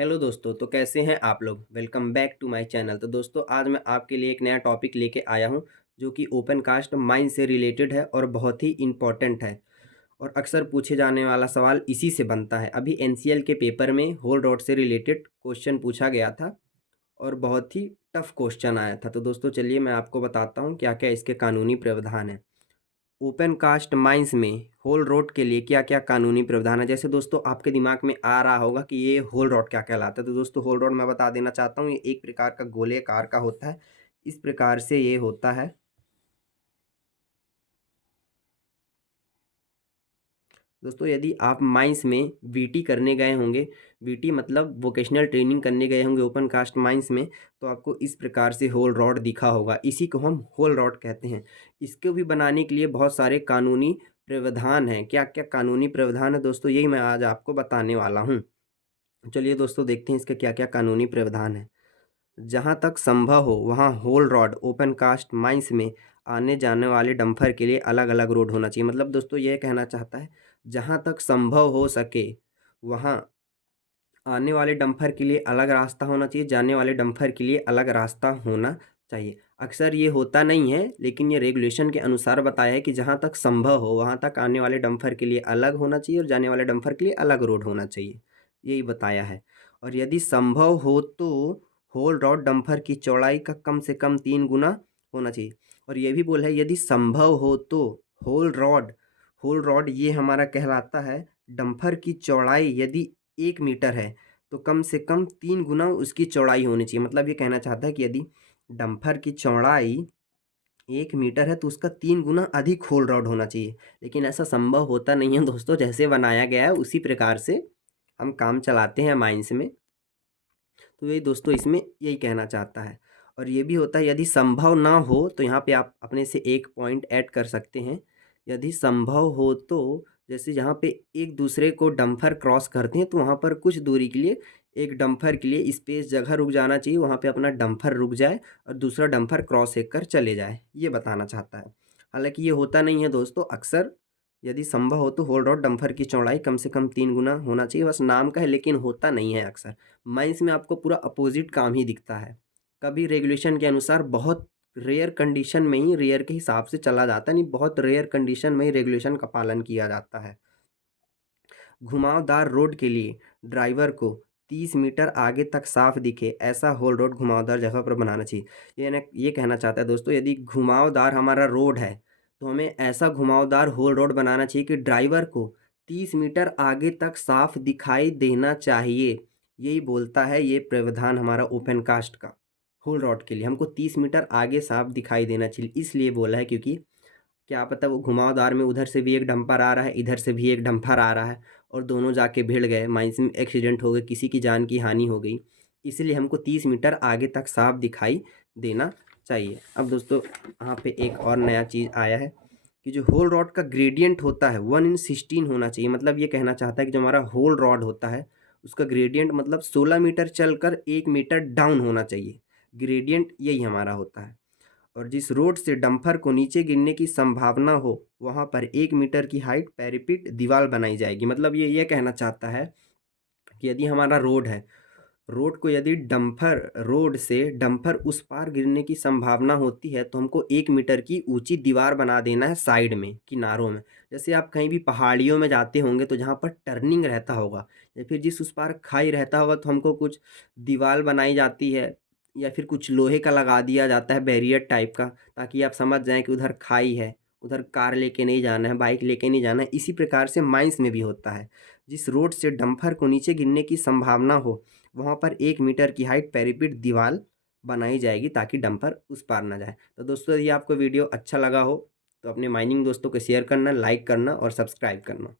Hello दोस्तों, तो कैसे हैं आप लोग? Welcome back to my channel. तो दोस्तों आज मैं आपके लिए एक नया टॉपिक लेके आया हूं जो कि ओपन कास्ट माइन से रिलेटेड है और बहुत ही इम्पोर्टेंट है। और अक्सर पूछे जाने वाला सवाल इसी से बनता है। अभी एनसीएल के पेपर में होल रॉड से रिलेटेड क्वेश्चन पूछा गया था और बहुत ही टफ क्वेश्चन आया था। तो दोस्तों चलिए मैं आपको बताता हूँ क्या क्या इसके कानूनी प्रावधान हैं। ओपन कास्ट माइंस में होल रोड के लिए क्या क्या कानूनी प्रावधान है। जैसे दोस्तों आपके दिमाग में आ रहा होगा कि ये होल रोड क्या कहलाता है। तो दोस्तों होल रोड मैं बता देना चाहता हूँ, ये एक प्रकार का गोलेकार का होता है। इस प्रकार से ये होता है। दोस्तों यदि आप माइंस में वीटी करने गए होंगे, वीटी मतलब वोकेशनल ट्रेनिंग करने गए होंगे ओपन कास्ट माइंस में, तो आपको इस प्रकार से होल रॉड दिखा होगा। इसी को हम होल रॉड कहते हैं। इसको भी बनाने के लिए बहुत सारे कानूनी प्रावधान हैं। क्या क्या कानूनी प्रावधान है दोस्तों, यही मैं आज आपको बताने वाला हूँ। चलिए दोस्तों देखते हैं इसके क्या क्या कानूनी प्रावधान है। जहाँ तक संभव हो वहाँ haul road open cast mines में आने जाने वाले डंपर के लिए अलग अलग रोड होना चाहिए। मतलब दोस्तों ये कहना चाहता है जहाँ तक संभव हो सके वहाँ आने वाले डंपर के लिए अलग रास्ता होना चाहिए, जाने वाले डंपर के लिए अलग रास्ता होना चाहिए। अक्सर ये होता नहीं है, लेकिन ये रेगुलेशन के अनुसार बताया है कि जहाँ तक संभव हो वहाँ तक आने वाले डंपर के लिए अलग होना चाहिए और जाने वाले डंपर के लिए अलग रोड होना चाहिए, यही बताया है। और यदि संभव हो तो होल रॉड डंपर की चौड़ाई का कम से कम 3 गुना होना चाहिए। और ये भी बोला है यदि संभव हो तो होल रॉड ये हमारा कहलाता है डंपर की चौड़ाई यदि 1 मीटर है तो कम से कम 3 गुना उसकी चौड़ाई होनी चाहिए। मतलब ये कहना चाहता है कि यदि डंपर की चौड़ाई 1 मीटर है तो उसका 3 गुना अधिक होल रॉड होना चाहिए। लेकिन ऐसा संभव होता नहीं है दोस्तों, जैसे बनाया गया है उसी प्रकार से हम काम चलाते हैं माइंस में। तो यही दोस्तों इसमें यही कहना चाहता है। और ये भी होता है यदि संभव ना हो तो यहाँ पे आप अपने से एक पॉइंट ऐड कर सकते हैं। यदि संभव हो तो जैसे जहाँ पे एक दूसरे को डंपर क्रॉस करते हैं तो वहाँ पर कुछ दूरी के लिए एक डंपर के लिए स्पेस जगह रुक जाना चाहिए, वहाँ पे अपना डंपर रुक जाए और दूसरा डंपर क्रॉस कर चले जाए, ये बताना चाहता है। हालांकि ये होता नहीं है दोस्तों। अक्सर यदि संभव हो तो होल रॉड डंपर की चौड़ाई कम से कम 3 गुना होना चाहिए, बस नाम का है, लेकिन होता नहीं है अक्सर। माइंस में आपको पूरा अपोजिट काम ही दिखता है। कभी रेगुलेशन के अनुसार बहुत रेयर कंडीशन में ही, रेयर के हिसाब से चला जाता है, नहीं बहुत रेयर कंडीशन में ही रेगुलेशन का पालन किया जाता है। घुमावदार रोड के लिए ड्राइवर को 30 मीटर आगे तक साफ दिखे ऐसा होल रोड घुमावदार जगह पर बनाना चाहिए। ये कहना चाहता है दोस्तों यदि घुमावदार हमारा रोड है तो हमें ऐसा घुमावदार होल रोड बनाना चाहिए कि ड्राइवर को 30 मीटर आगे तक साफ दिखाई देना चाहिए। यही बोलता है ये प्रावधान हमारा ओपन कास्ट का। होल रोड के लिए हमको 30 मीटर आगे साफ दिखाई देना चाहिए, इसलिए बोला है क्योंकि क्या पता वो घुमावदार में उधर से भी एक डंपर आ रहा है, इधर से भी एक डंपर आ रहा है और दोनों जाके भिड़ गए, माइंस में एक्सीडेंट हो गए, किसी की जान की हानि हो गई। इसलिए हमको 30 मीटर आगे तक साफ दिखाई देना चाहिए। अब दोस्तों यहाँ पे एक और नया चीज़ आया है कि जो होल रॉड का ग्रेडियंट होता है 1:16 होना चाहिए। मतलब ये कहना चाहता है कि जो हमारा होल रॉड होता है उसका ग्रेडियंट मतलब 16 मीटर चलकर 1 मीटर डाउन होना चाहिए। ग्रेडियंट यही हमारा होता है। और जिस रोड से डंपर को नीचे गिरने की संभावना हो वहाँ पर 1 मीटर की हाइट पैरापेट दीवार बनाई जाएगी। मतलब ये कहना चाहता है कि यदि हमारा रोड है, रोड को यदि रोड से डंपर उस पार गिरने की संभावना होती है तो हमको 1 मीटर की ऊंची दीवार बना देना है साइड में, किनारों में। जैसे आप कहीं भी पहाड़ियों में जाते होंगे तो जहाँ पर टर्निंग रहता होगा या फिर जिस उस पार खाई रहता होगा तो हमको कुछ दीवार बनाई जाती है या फिर कुछ लोहे का लगा दिया जाता है बैरियर टाइप का, ताकि आप समझ जाएं कि उधर खाई है, उधर कार लेके नहीं जाना है, बाइक लेके नहीं जाना है। इसी प्रकार से माइंस में भी होता है। जिस रोड से डंपर को नीचे गिरने की संभावना हो वहाँ पर 1 मीटर की हाइट पैरापेट दीवार बनाई जाएगी ताकि डंपर उस पार ना जाए। तो दोस्तों यदि आपको वीडियो अच्छा लगा हो तो अपने माइनिंग दोस्तों को शेयर करना, लाइक करना और सब्सक्राइब करना।